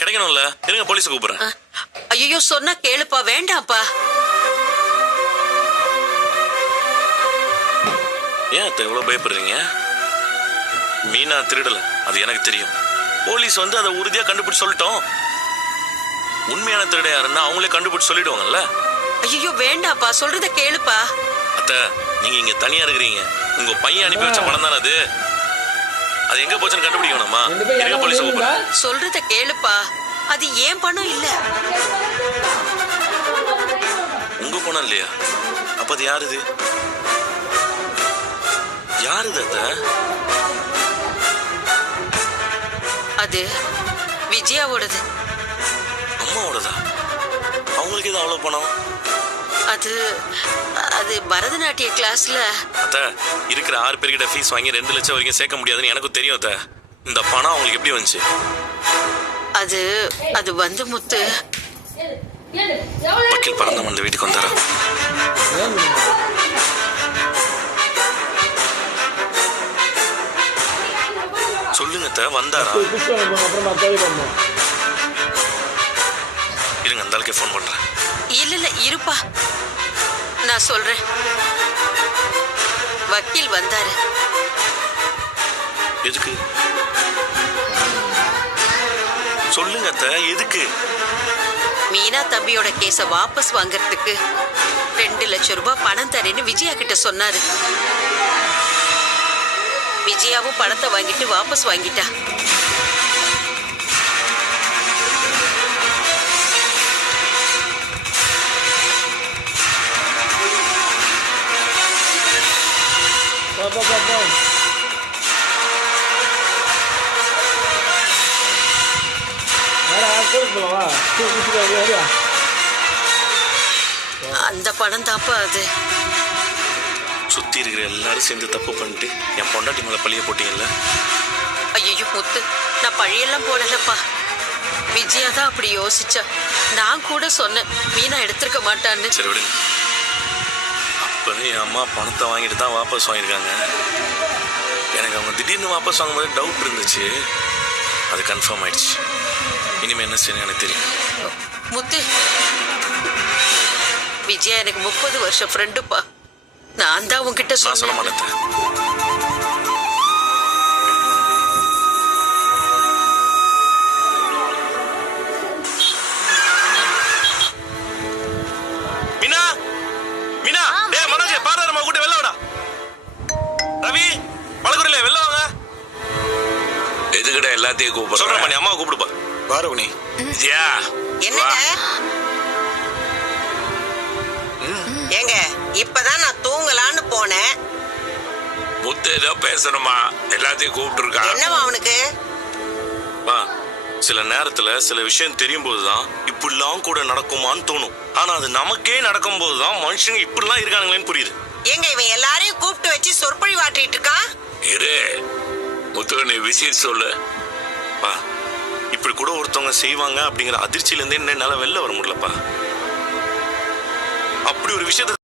கிடைக்கணும்ல. இருங்க போலீஸ் கூப்பிடுறேன். ஐயோ சொன்னா கேளுப்பா, வேண்டாம்ப்பா. ஏன் அத்தை இவ்வளவு பயப்படுறீங்க? மீனா திருடல, அது எனக்கு தெரியும். போலீஸ் வந்து அதை உறுதியா கண்டுபிடிச்சு சொல்லிட்டோம். உண்மையான திருட யாருன்னா அவங்களே கண்டுபிடிச்சு சொல்லிடுவாங்கல்ல. ஐயோ வேண்டாம்ப்பா, சொல்றத கேளுப்பா. அத்தை நீங்க இங்க தனியா இருக்கிறீங்க. உங்க பையன் அனுப்பி வச்ச பணம் தானே அது. அது எங்க போச்சுன்னு கண்டுபிடிக்கணுமா? எங்க போலீஸ் கூப்பிடுறேன். சொல்றத கேளுப்பா, அது ஏன் பணம் இல்ல. உங்க பணம் இல்லையா? அப்ப அது யாருது? யாருது அத்தை? அது விஜயாவோடது. அம்மாவோடதா? அவங்களுக்கு எது அவ்வளவு பணம்? அது அது பரதநாட்டிய கிளாஸ்ல. அத்தை இருக்கிற 6 பேர்கிட்ட ஃபீஸ் வாங்கி 2 லட்சம் வரைக்கும் சேர்க்க முடியாதுன்னு எனக்கு தெரியும் அத்தை. இந்த பணம் அவங்களுக்கு எப்படி வந்துச்சு? அது அது வந்து முத்து, வக்கீல் பரந்தம் அந்த வீட்டுக்கு வந்தாரா? சொல்லுங்க அத்தை, வந்தாரா? இருங்க அந்த ஆளுக்கே ஃபோன் பண்றேன். இல்ல இருப்பா, நான் சொல்றேன். வக்கீல் வந்தாரு. எதுக்கு? சொல்லுங்க அத்தை, எதுக்கு? மீனா தம்பியோட கேஸ வாபஸ் வாங்கறதுக்கு 2 லட்சம் ரூபாய் பணம் தரேன்னு விஜயா கிட்ட சொன்னாரு. விஜயாவும் பணத்தை வாங்கிட்டு வாபஸ் வாங்கிட்டா. அந்த பணம் தாப்பா அது. சுத்தி இருக்கிற எல்லாரும் சேர்ந்து தப்பு பண்ணிட்டு என் பொண்டாட்டி மேல பழிய போட்டீங்கல்ல. ஐயோ முத்து, நான் பழியெல்லாம் போடலப்பா. விஜயா தான் அப்படி யோசிச்சா. நான் கூட சொன்னேன் மீனா எடுத்திருக்க மாட்டான்னு. சரி விடுங்க. அப்பவே என் அம்மா பணத்தை வாங்கிட்டு தான் வாபஸ் வாங்கியிருக்காங்க. எனக்கு அவங்க திடீர்னு வாபஸ் வாங்கும்போது டவுட் இருந்துச்சு. அது கன்ஃபார்ம் ஆயிடுச்சு. இனிமே என்ன செய்யணும் எனக்கு தெரியும். முத்து, விஜயா எனக்கு 30 வருஷம் ஃப்ரெண்டுப்பா. நான் தான் உன்கிட்ட நான் சொல்ல மாட்டேன். மீனா, மீனா, டேய் மனோஜ் பாராரமா கூட்டி வெளில வாடா. ரவி, பழகுறல வெளில வாங்க. எதுக்குடா எல்லாத்தையும் கூப்பிடுற? சொல்றேன் பண்ணி அம்மாவை கூப்பிடுப்பா. பாருவனி. விஜயா. என்னங்க? ஏங்க இப்பதான் நான் தூங்கலான்னு போனேன். முத்து ஏதோ பேசணுமா? எல்லாத்தையும் கூப்பிட்டு இருக்கா. என்னவா அவனுக்கு? சில நேரத்துல சில விஷயம் தெரியும் போதுதான் இப்படிலாம் கூட நடக்குமான்னு தோணும். ஆனா அது நமக்கே நடக்கும் போதுதான் மனுஷங்க இப்படிலாம் இருக்கானுங்களேன்னு புரியுது. ஏங்க இவன் எல்லாரையும் கூப்பிட்டு வச்சு சொற்பொழி வாட்டிட்டு இருக்கான். இரு முத்து, நீ விஷயம் சொல்லு. இப்படி கூட ஒருத்தவங்க செய்வாங்க அப்படிங்கிற அதிர்ச்சியில இருந்தே என்னால வெளில வர முடியலப்பா. அப்படி ஒரு விஷயத்த